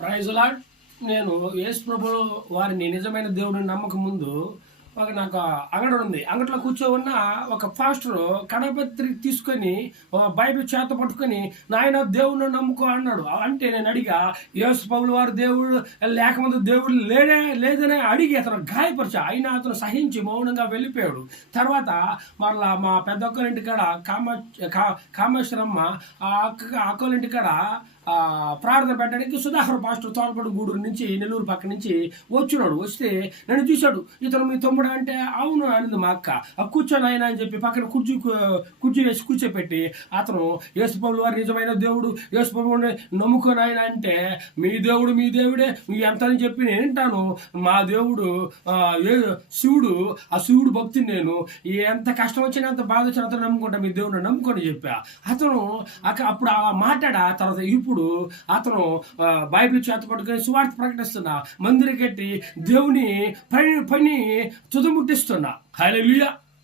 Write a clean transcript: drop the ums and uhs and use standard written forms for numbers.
Praise lord. నేను యేసు ప్రభువు వారిని నిజమైన దేవుడిని నమ్మక ముందు నాకు అంగడి ఉంది. అంగట్లో కూర్చోన్న ఒక పాస్టర్ కడపత్రి తీసుకొని బైబిల్ చేత పట్టుకొని నాయన దేవుడిని నమ్ముకో అన్నాడు. అంటే నేను అడిగా, యేసు ప్రభువు వారు దేవుడు లేకముందు దేవుడు లేదనే అడిగి అతను గాయపరిచా. అయినా అతను సహించి మౌనంగా వెళ్ళిపోయాడు. తర్వాత మరలా మా పెద్ద అక్కలింటికాడ కామేశ్వరమ్మ అక్కలింటికాడ ప్రార్థన పెట్టడానికి సుధాకర్ పాస్టర్ తోలపడి గూడూరు నుంచి నెల్లూరు పక్క నుంచి వచ్చినాడు. వస్తే నన్ను చూశాడు. ఇతను మీ తమ్ముడు అంటే అవును అనింది మా అక్క. కూర్చొని ఆయన అని చెప్పి పక్కన కుర్చీ వేసి కూర్చోపెట్టి అతను యేసు ప్రభువు వారు నిజమైన దేవుడు, యేసు ప్రభువుని నమ్ముకొని ఆయన అంటే మీ దేవుడే మీ ఎంత అని చెప్పి నేను వింటాను. మా దేవుడు శివుడు, ఆ శివుడు భక్తిని నేను ఎంత కష్టం వచ్చినా ఎంత బాధ వచ్చినా అతను నమ్ముకుంటా, మీ దేవుడిని నమ్ముకొని చెప్పా. అతను అప్పుడు అలా మాట్లాడా. తర్వాత ఇప్పుడు అతను బైబిల్ చేత పట్టుకొని సువార్త ప్రకటిస్తున్నా, మందిరం కట్టి దేవుని పని తుదముట్టిస్తున్నా. హల్లెలూయా.